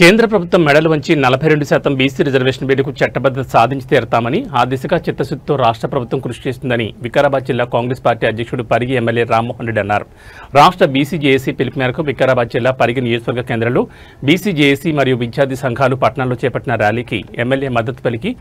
కేంద్ర ప్రభుత్వం మెడలు వంచి 42% బీసీ రిజర్వేషన్ బిల్లుకు చట్టబద్ధత సాధించి తీరతామని ఆ దిశగా చిత్తశుద్ధితో రాష్ట్ర ప్రభుత్వం కృషి చేస్తుందని వికారాబాద్ జిల్లా కాంగ్రెస్ పార్టీ అధ్యక్షుడు పరిగి ఎమ్మెల్యే రామ్మోహన్ రెడ్డి అన్నారు. రాష్ట్ర బీసీ జేఏసీ పిలుపు మేరకు వికారాబాద్ జిల్లా పరిగి నియోజకవర్గ కేంద్రంలో బీసీ జేఏసీ మరియు విద్యార్థి సంఘాలు పట్టణంలో చేపట్టిన ర్యాలీకి ఎమ్మెల్యే మద్దతు పలికి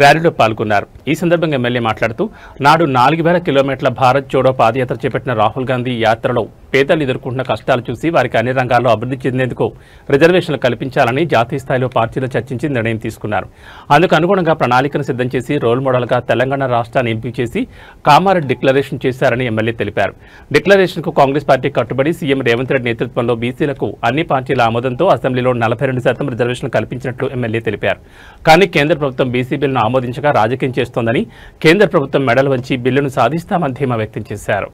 ర్యాలీలో పాల్గొన్నారు. ఈ సందర్భంగా ఎమ్మెల్యే మాట్లాడుతూ నాడు 4000 కిలోమీటర్ల భారత్ జోడో పాదయాత్ర చేపట్టిన రాహుల్ గాంధీ యాత్రలో పేదలు ఎదుర్కొంటున్న కష్టాలు చూసి వారికి అన్ని రంగాల్లో అభివృద్ధి చెందేందుకు రిజర్వేషన్లు కల్పించాలని జాతీయ స్థాయిలో పార్టీలో చర్చించి నిర్ణయం తీసుకున్నారు. అందుకు అనుగుణంగా ప్రణాళికను సిద్ధం చేసి రోల్ మోడల్గా తెలంగాణ రాష్ట్రాన్ని ఎంపిక చేసి కామారెడ్డి డిక్లరేషన్ చేశారని ఎమ్మెల్యే తెలిపారు. డిక్లరేషన్కు కాంగ్రెస్ పార్టీ కట్టుబడి సీఎం రేవంత్ రెడ్డి నేతృత్వంలో బీసీలకు అన్ని పార్టీల ఆమోదంతో అసెంబ్లీలో 42% రిజర్వేషన్లు కల్పించినట్లు ఎమ్మెల్యే తెలిపారు. కానీ కేంద్ర ప్రభుత్వం బీసీ బిల్లును ఆమోదించగా రాజకీయం చేస్తోందని, కేంద్ర ప్రభుత్వం మెడలు వంచి బిల్లును సాధిస్తామని ధీమా వ్యక్తం చేశారు.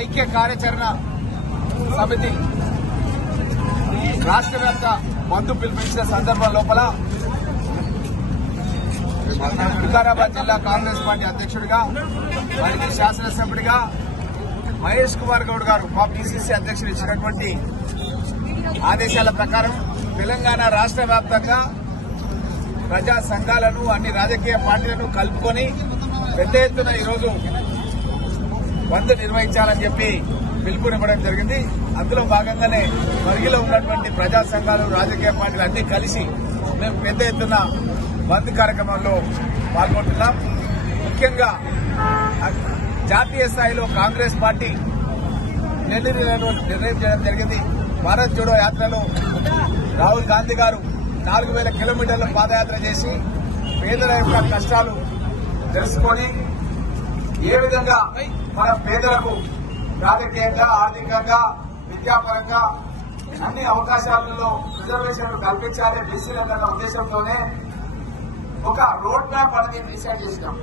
ఐక్య కార్యాచరణ సమితి రాష్ట్ర వ్యాప్త బంధు పిలుపునిచ్చిన సందర్భం లోపల వికారాబాద్ జిల్లా కాంగ్రెస్ పార్టీ అధ్యక్షుడిగా మరియు శాసనసభ్యుడిగా మహేష్ కుమార్ గౌడ్ గారు మా పీసీసీ అధ్యక్షుడు ఇచ్చినటువంటి ఆదేశాల ప్రకారం తెలంగాణ రాష్ట్ర వ్యాప్తంగా ప్రజా సంఘాలను అన్ని రాజకీయ పార్టీలను కలుపుకొని పెద్ద ఎత్తున ఈరోజు బంద్ నిర్వహించాలని చెప్పి పిలుపునివ్వడం జరిగింది. అందులో భాగంగానే పరిగిలో ఉన్నటువంటి ప్రజా సంఘాలు రాజకీయ పార్టీలు అన్ని కలిసి మేము పెద్ద ఎత్తున బంద్ కార్యక్రమంలో పాల్గొంటున్నాం. ముఖ్యంగా జాతీయ స్థాయిలో కాంగ్రెస్ పార్టీ నిర్ణయం చేయడం జరిగింది. భారత్ జోడో యాత్రలో రాహుల్ గాంధీ గారు 4000 కిలోమీటర్ల పాదయాత్ర చేసి పేదల యొక్క కష్టాలు తెలుసుకొని ఏ విధంగా మన పేదలకు రాజకీయంగా, ఆర్థికంగా, విద్యాపరంగా అన్ని అవకాశాలలో రిజర్వేషన్లు కల్పించాలి బీసీలన్న ఉద్దేశంతోనే ఒక రోడ్ మ్యాప్ అనేది డిసైడ్ చేసినాం.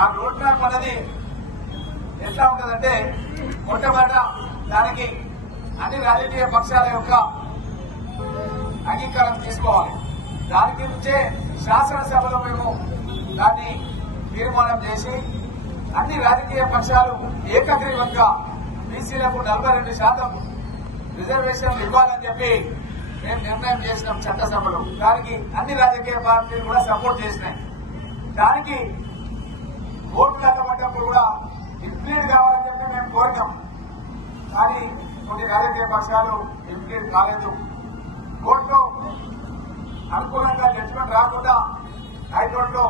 ఆ రోడ్ మ్యాప్ అనేది ఎట్లా ఉంటుందంటే మొట్టమొదట దానికి అన్ని రాజకీయ పక్షాల యొక్క అంగీకారం తీసుకోవాలి. దానికి నుంచే శాసనసభలో మేము దాన్ని తీర్మానం చేసి అన్ని రాజకీయ పక్షాలు ఏకగ్రీవంగా బీసీలకు 42% రిజర్వేషన్లు ఇవ్వాలని చెప్పి మేము నిర్ణయం చేసినాం చట్టసభలో. దానికి అన్ని రాజకీయ పార్టీలు కూడా సపోర్ట్ చేసినాయి. దానికి ఓట్లు లెక్కబడ్డప్పుడు కూడా ఇంప్లీడ్ కావాలని చెప్పి మేము కోరినాం. కానీ కొన్ని రాజకీయ పక్షాలు ఇంప్లీడ్ కాలేదు. కోర్టులో అనుకూలంగా జడ్జిమెంట్ రాకుండా హైకోర్టులో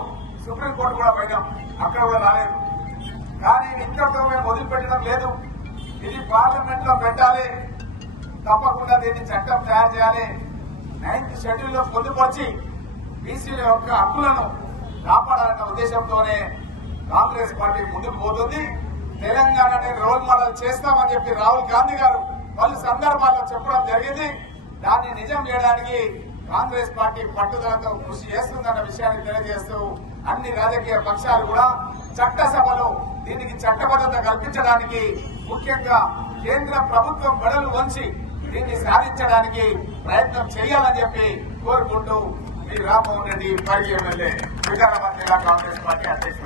సుప్రీంకోర్టు కూడా పోయినాం, అక్కడ కూడా రాలేదు. కానీ ఇంతటితో మేము వదిలిపెట్టడం లేదు. ఇది పార్లమెంట్ లో పెట్టాలి, తప్పకుండా దీన్ని చట్టం తయారు చేయాలి. 9th షెడ్యూల్లో పొందుపరిచి బీసీల యొక్క హక్కులను కాపాడాలన్న ఉద్దేశంతోనే కాంగ్రెస్ పార్టీ ముందుకు పోతుంది. తెలంగాణని రోల్ మోడల్ చేస్తామని చెప్పి రాహుల్ గాంధీ గారు పలు సందర్భాల్లో చెప్పడం జరిగింది. దాన్ని నిజం చేయడానికి కాంగ్రెస్ పార్టీ పట్టుదలతో కృషి చేస్తుందన్న విషయాన్ని తెలియజేస్తూ అన్ని రాజకీయ పక్షాలు కూడా చట్టసభలో దీనికి చట్టబద్ధత కల్పించడానికి, ముఖ్యంగా కేంద్ర ప్రభుత్వం మెడలు వంచి దీన్ని సాధించడానికి ప్రయత్నం చేయాలని చెప్పి కోరుకుంటూ మీ రామ్మోహన్ రెడ్డి పరిగి ఎమ్మెల్యే వికారాబాద్ జిల్లా కాంగ్రెస్ పార్టీ అధ్యక్షుడు.